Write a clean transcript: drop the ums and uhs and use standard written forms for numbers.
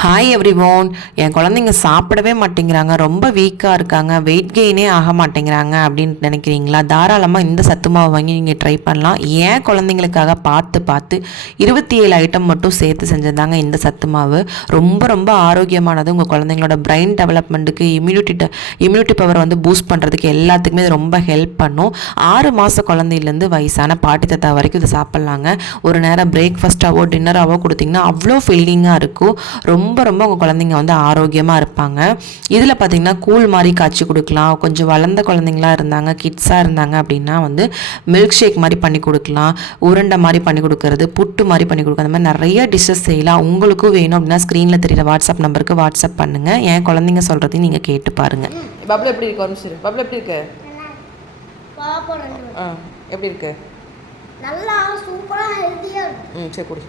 Hi எவ்ரிவோன். என் குழந்தைங்க சாப்பிடவே மாட்டேங்கிறாங்க, ரொம்ப வீக்காக இருக்காங்க, வெயிட் கெயினே ஆக மாட்டேங்கிறாங்க அப்படின்னு நினைக்கிறீங்களா? தாராளமாக இந்த சத்து மாவு வாங்கி நீங்கள் ட்ரை பண்ணலாம். ஏன் குழந்தைங்களுக்காக பார்த்து 27 ஐட்டம் மட்டும் சேர்த்து செஞ்சதாங்க இந்த சத்து மாவு. ரொம்ப ரொம்ப ஆரோக்கியமானது. உங்கள் குழந்தைங்களோட பிரெயின் டெவலப்மெண்ட்டுக்கு, இம்யூனிட்டி பவர் வந்து பூஸ்ட் பண்ணுறதுக்கு எல்லாத்துக்குமே இது ரொம்ப ஹெல்ப் பண்ணும். 6 மாத குழந்தையிலேருந்து வயசான பாட்டி தத்தா வரைக்கும் இதை சாப்பிட்லாங்க. ஒரு நேரம் பிரேக்ஃபாஸ்ட்டாவோ டின்னராகவோ கொடுத்திங்கன்னா அவ்வளோ ஃபில்லிங்காக இருக்கும். ரொம்ப ரொம்ப உங்கள் குழந்தைங்க வந்து ஆரோக்கியமாக இருப்பாங்க. இதில் பார்த்திங்கன்னா கூழ் மாதிரி காய்ச்சி கொடுக்கலாம். கொஞ்சம் வளர்ந்த குழந்தைங்களா இருந்தாங்க, கிட்ஸாக இருந்தாங்க அப்படின்னா வந்து மில்க் ஷேக் மாதிரி பண்ணி கொடுக்கலாம், உருண்டை மாதிரி பண்ணி கொடுக்கறது, புட்டு மாதிரி பண்ணி கொடுக்குறது, அந்த மாதிரி நிறைய டிஷ்ஷஸ் செய்யலாம். உங்களுக்கும் வேணும் அப்படின்னா ஸ்க்ரீனில் தெரியுற வாட்ஸ்அப் நம்பருக்கு வாட்ஸ்அப் பண்ணுங்கள். என் குழந்தைங்க சொல்கிறதையும் நீங்கள் கேட்டு பாருங்கள். பப்ளு எப்படி இருக்கு? ஒரு நிமிஷம். பப்ளு எப்படி இருக்கு? எப்படி இருக்கு? நல்லா சூப்பராக ஹெல்த்தியாக இருக்கு. சரி குடி.